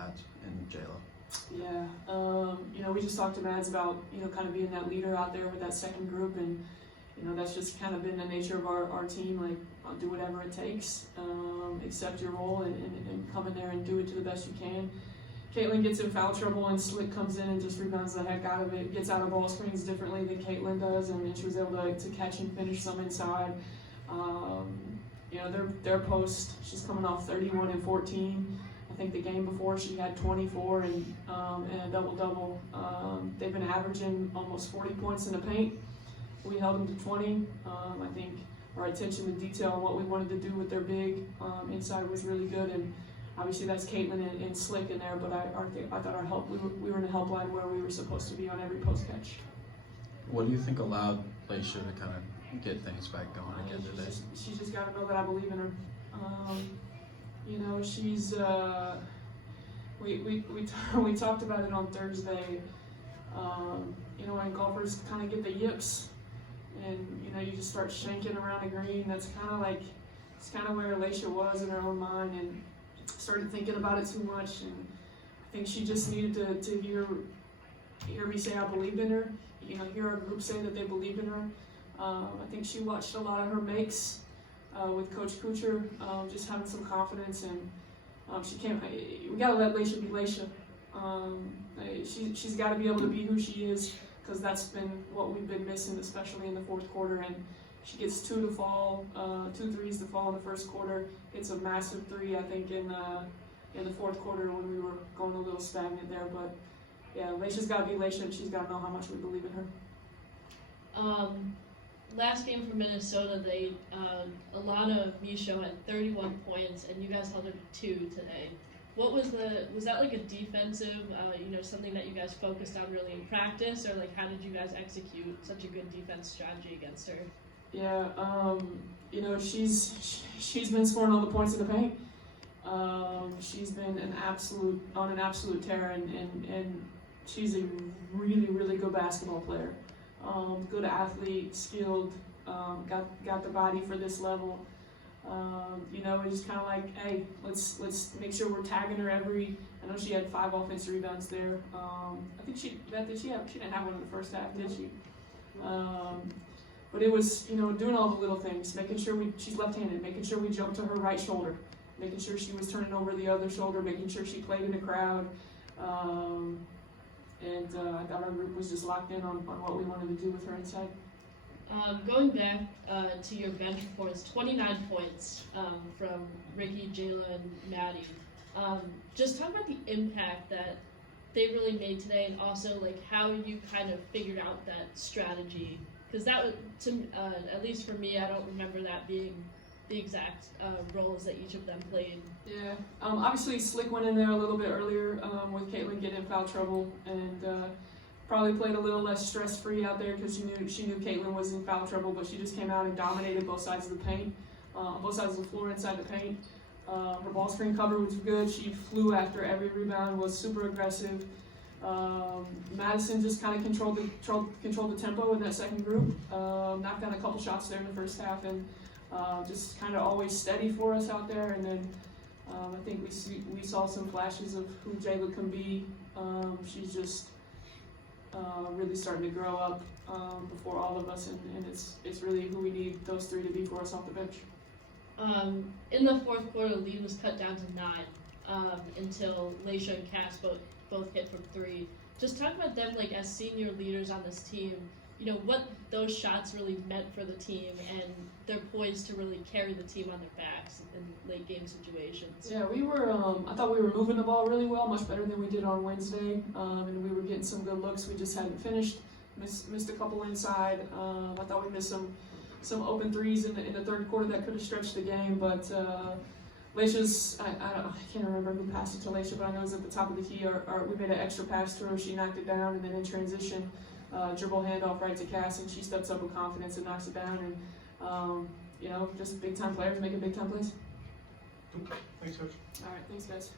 Mads and Jayla? Yeah, we just talked to Mads about, kind of being that leader out there with that second group, and, that's just kind of been the nature of our team, like, I'll do whatever it takes, accept your role and come in there and do it to the best you can. Caitlin gets in foul trouble and Slick comes in and just rebounds the heck out of it, gets out of ball screens differently than Caitlin does, and then she was able to catch and finish some inside. Their post, she's coming off 31 and 14. I think the game before she had 24 and a double-double. They've been averaging almost 40 points in the paint. We held them to 20. I think our attention to detail on what we wanted to do with their big inside was really good, and obviously that's Caitlin and Slick in there, but I thought our help, we were in the help line where we were supposed to be on every post catch. What do you think allowed Laisha to kind of get things back going again today? She's just got to know that I believe in her. She's we talked about it on Thursday. When golfers kind of get the yips, and you just start shanking around the green. That's kind of where Laisha was in her own mind, and started thinking about it too much. And I think she just needed to hear me say I believed in her. Hear our group say that they believed in her. I think she watched a lot of her makes with Coach Kuchar, just having some confidence, and she can't. We gotta let Laisha be Laisha. She's got to be able to be who she is, because that's been what we've been missing, especially in the fourth quarter. And she gets two threes to fall in the first quarter. It's a massive three, I think, in the fourth quarter when we were going a little stagnant there. But yeah, Laisha's got to be Laisha, and she's got to know how much we believe in her. Last game for Minnesota, Alana Michaud had 31 points, and you guys held her to 2 today. What was that like a defensive, something that you guys focused on really in practice, or like how did you guys execute such a good defense strategy against her? Yeah, she's been scoring all the points in the paint. She's been on an absolute tear, and she's a really, really good basketball player. Good athlete, skilled, got the body for this level. It's just kind of like, hey, let's make sure we're tagging her every. I know she had 5 offensive rebounds there. I think she didn't have one in the first half, did she? But it was, doing all the little things, making sure she's left-handed, making sure we jumped to her right shoulder, making sure she was turning over the other shoulder, making sure she played in the crowd. I thought our group was just locked in on what we wanted to do with her inside. Going back to your bench performance, 29 points from Ricky, Jayla, and Maddie. Just talk about the impact that they really made today, and also like how you kind of figured out that strategy. Because that was, at least for me, I don't remember that being the exact roles that each of them played. Yeah, obviously Slick went in there a little bit earlier with Caitlin getting in foul trouble, and probably played a little less stress-free out there because she knew Caitlin was in foul trouble, but she just came out and dominated both sides of the paint, both sides of the floor inside the paint. Her ball screen cover was good. She flew after every rebound, was super aggressive. Madison just kind of controlled the tempo in that second group. Knocked down a couple shots there in the first half, and just kind of always steady for us out there. And then I think we saw some flashes of who Jayla can be. She's just really starting to grow up before all of us, and it's really who we need those 3 to be for us off the bench. In the fourth quarter, the lead was cut down to 9 until Laisha and Cass both hit from 3. Just talk about them like as senior leaders on this team, what those shots really meant for the team, and they're poised to really carry the team on their backs in late game situations. Yeah, we were. I thought we were moving the ball really well, much better than we did on Wednesday, and we were getting some good looks. We just hadn't finished. Missed a couple inside. I thought we missed some open threes in the third quarter that could have stretched the game, but Laisha's, I can't remember who passed it to Laisha, but I know it was at the top of the key, or we made an extra pass to her, she knocked it down, and then in transition, dribble handoff right to Cass, and she steps up with confidence and knocks it down, and just big time players making big time plays. Thanks, Coach. All right, thanks guys.